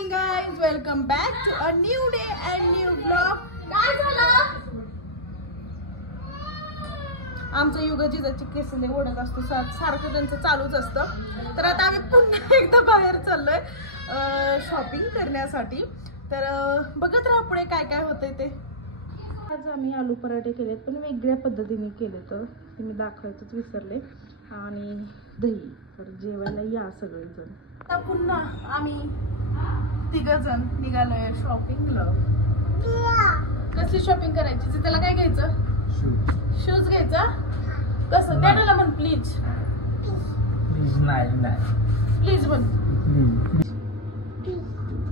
Morning guys, welcome back to a new day and new blog. काय झालं? आमचं युगजीजाची केसले ओढत असतो, सारखं त्यांचं चालूच असतं. तर आता आम्ही पुन्हा एकदा बाहेर चाललोय शॉपिंग करण्यासाठी. तर बघत राहा पुढे काय काय होतंय ते. आज आम्ही आलू पराठे केलेत, पण वेगळ्या पद्धतीने केले, तर ते मी दाखवायचंच विसरले. आणि दही. तर जेवायला या सगळेजण. आता पुन्हा आम्ही तिघजण निघालोय शॉपिंगला. कसली शॉपिंग करायची? त्याला काय घ्यायचं? शूज घ्यायचा. कसं? डॅडीला म्हण प्लीज. प्लीज नाही प्लीज म्हण.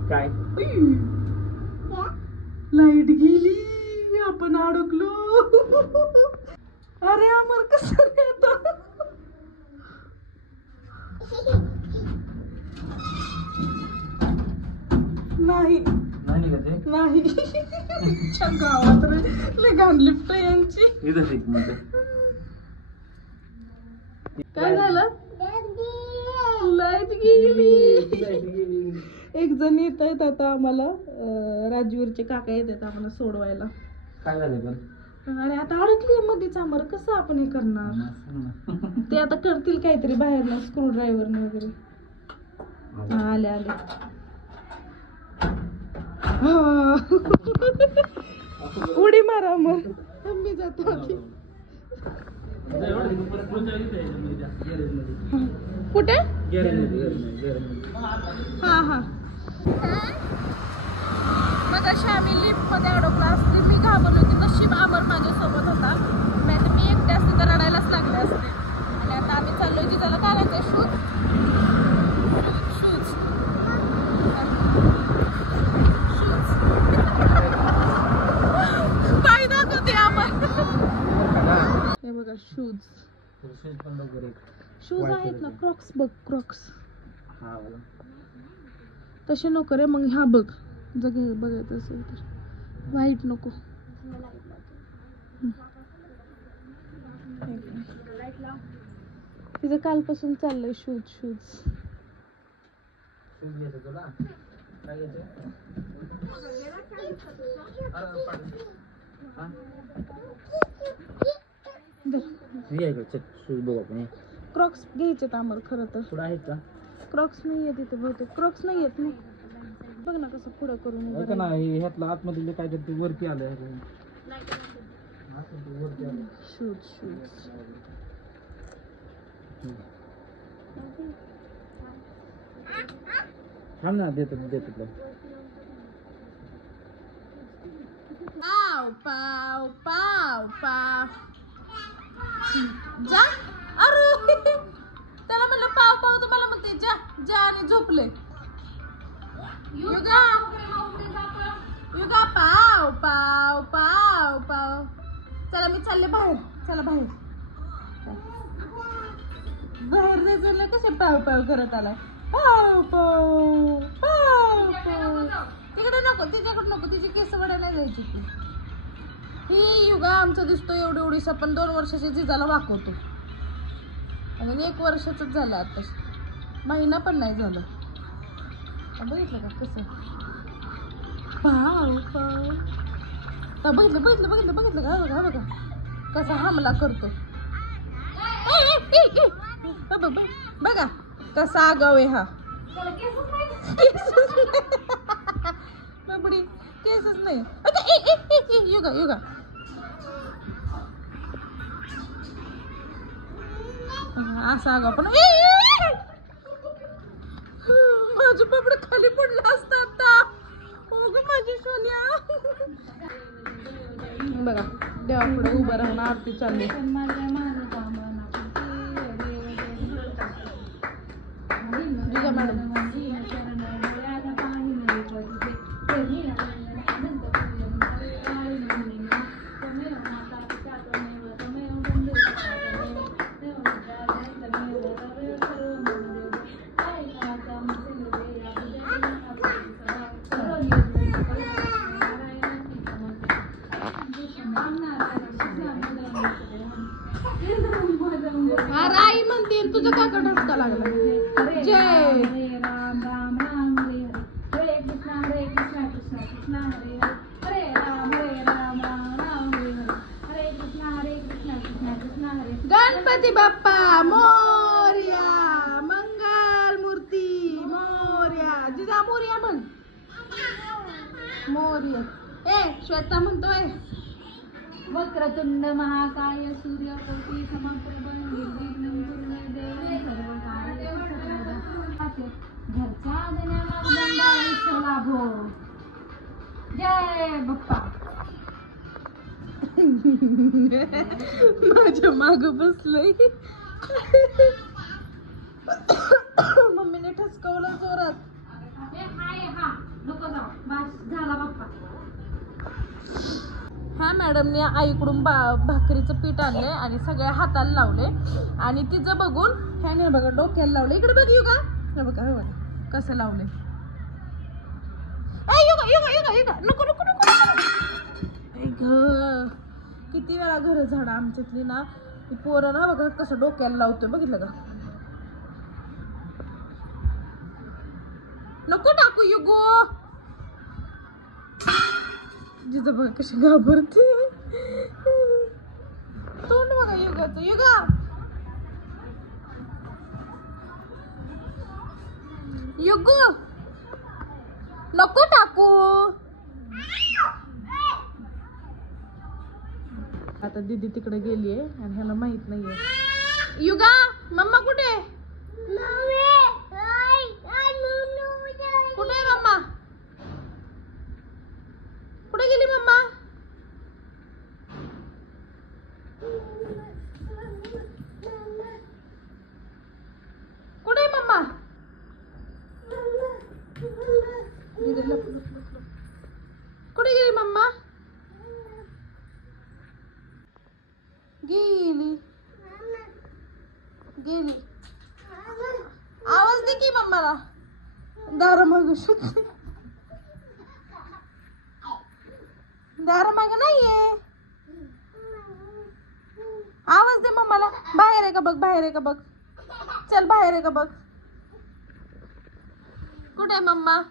काय? लाईट गेली, आपण अडकलो. अरे अमर कसं येतो? नाही नाही गावात रे घाण लिफ्ट यांची. काय झालं? लाईट गेली. एक जण येत आहेत आता आम्हाला, राजवीरचे काका येत आहेत आम्हाला सोडवायला. काय झालं पण? आणि आता अडकली मध्येच आमर, कसं आपण हे करणार? ते आता करतील काहीतरी बाहेर स्क्रू ड्रायव्हर वगैरे. आले आले. उडी मारा मग. मी जातो आधी. कुठे? हा हा. मग अशी आम्ही लिफ्ट मध्ये अडकलो असते. मी घाबरलो की नशीब अमर माझ्यासोबत होता, नाही तर मी एकटे असते तर रडायलाच लागले असते. आणि आता आम्ही चाललोय जिजाला काढायचंय शूज. पाय दाखवते अमर. हे बघा शूज. शूज आहेत ना, क्रॉक्स बघ, क्रॉक्स. तसे नको रे, मग ह्या बघ. जग बघायचं असेल तर व्हाईट नको. तिचं कालपासून चाललंय शूज शूज. क्रॉक्स घ्यायचे आम्हाला खरं तर. पुढे आहेत का? क्रॉक्स नाही येत इथे बहुतेक. क्रॉक्स नाही येत ना. बघ ना कसं पुढं करून का नाही, ह्यातलं आतमध्ये काय ते वरती आलं. Shoes shoes. थांब ना, देतो. पाव पाव पाव पाव. जा. अरे त्याला म्हणलं पाव पाव, तर मला म्हणते जा जा आणि झोपले. युगा युगा पाव पाव पाव पाव. चला मी चालले बाहेर. चला बाहेर. बाहेर जायचं कसे पाव पाव करत आला. पाव पाव पाव पाव. तिकडे नको, तिच्याकडे नको. तिची केस वड्या नाही जायची ती. ही युगा आमचा दिसतो एवढी एवढीसा, पण 2 वर्षाच्या जिजाला वाकवतो. आणि 1 वर्षाच झालं आता, महिना पण नाही झालं. बघितलं का कसं? पाव पाव. बघितलं का? बघा कसा हमला करतो. बघा कसा आगाव आहे हा. बाबडी केसच नाही. युगा असा आगाव. पण माझं बाबड खाली पडलं असतं आता. हो ग माझी सोनिया. बघा देवापुढे उभं राहून आरती चालली. जिजा मॅडम. आई म्हणते तुझं काका ढसका लागला. जय गणपती बाप्पा मोरया, मंगल मूर्ती मोरया, जिजा मोरया म्हण, मोरया. ए श्वेता म्हणतोय वक्रतुंड महाकाय सूर्यकोटि समप्रभ निर्विघ्नं कुरु मे देव सर्वकार्येषु सर्वदा. घरच्या आज्ञा मार्गदंडाचा लाभो. जय बाप्पा. माझ्या माग बसलंय. मम्मीने ठसकवलं जोरात. हा नको जाऊ, बस झाला बाप्पा. ह्या मॅडमने आईकडून भाकरीचं पीठ आणलंय आणि सगळ्या हाताला लावले आणि तिचं बघून ह्याने बघा डोक्याला लावलं. इकडे बघ युगा, हे बघा हे बघा कसं लावले. युगा युगा युगा युगा नको नको नको. किती वेळा घर झाडा आमच्यातली ना, पोरं ना बघा कसं डोक्याला लावतोय, बघितलं का. नको टाकू युगो. जिथं बघा कशी घाबरते. तोंड बघा युगाचं. युगा युगू नको टाकू. आता दीदी तिकडे गेलीये आणि ह्याला माहित नाहीये. युगा मम्मा कुठे, कुठे आहे मम्मा, कुठे गेली मम्मा. कुठे आहे मम्मा. कुठे गेली मम्मा. गेली गेली. आवाज दे की मम्माला. दारा माग शोधते. दारा माग नाहीये. आवाज दे मम्माला. बाहेर आहे का बघ, बाहेर आहे का बघ. चल बाहेर आहे का बघ. कुठे आहे मम्मा.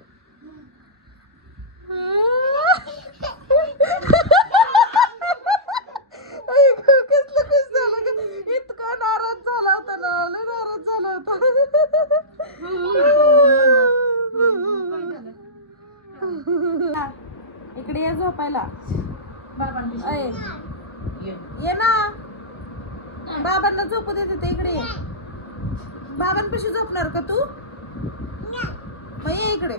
कसलं खुश झालं ग. इतका नाराज झाला होता ना, लय नाराज झाला होता. इकडे ये झोपायला. ये ना, बाबांना झोपू देते ते. इकडे ये. बाबांपाशी झोपणार का तू. मग ये इकडे.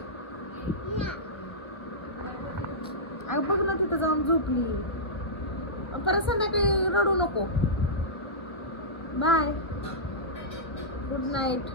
अगं बघ ना तिथं जाऊन झोपली. परत संध्याकाळी रडू नको. Bye, good night.